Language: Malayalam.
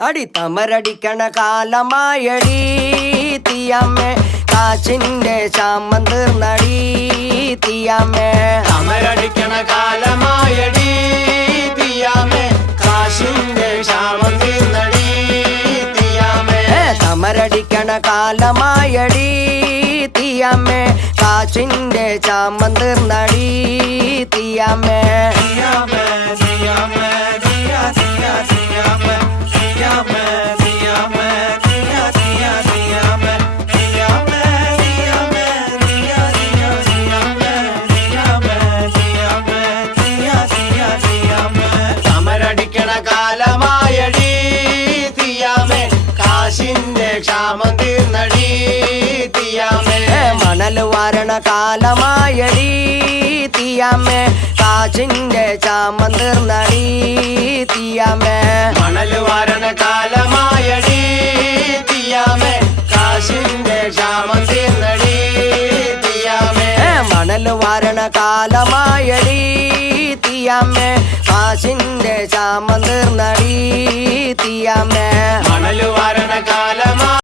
അടി തമരടിക്കണ കാലമായടി തീയമ്മേ കാച്ചിന്റെ ചാമം തീർന്നടി തീയമ്മേ തമരടിക്കണ കാലമായടി തീയമ്മേ കാശിന്റെ ക്ഷാമം തീർന്നടി തീയമ്മേ തമരടിക്കണ കാലമായടി തീയമ്മേ കാച്ചിന്റെ ചാമം തീർന്നടി തീയമ്മേ തമരടിക്കണ കാലമായടി തീയമ്മേ കാശിന്റെ ക്ഷാമം തീർന്നടി തീയമ്മേ മണൽ വാരണ കാലമായടി തീയമ്മേ കാച്ചിന്റെ ചാമം തീർന്നടി തീയമ്മേ മണൽ വാരണ കാലമായടി തീയമ്മേ കാശിന്റെ ക്ഷാമം തീർന്നടി തീയമ്മേ മണൽ വാരണ കാലമായടി തീയമ്മേ കാച്ചിന്റെ ചാമം തീർന്നടി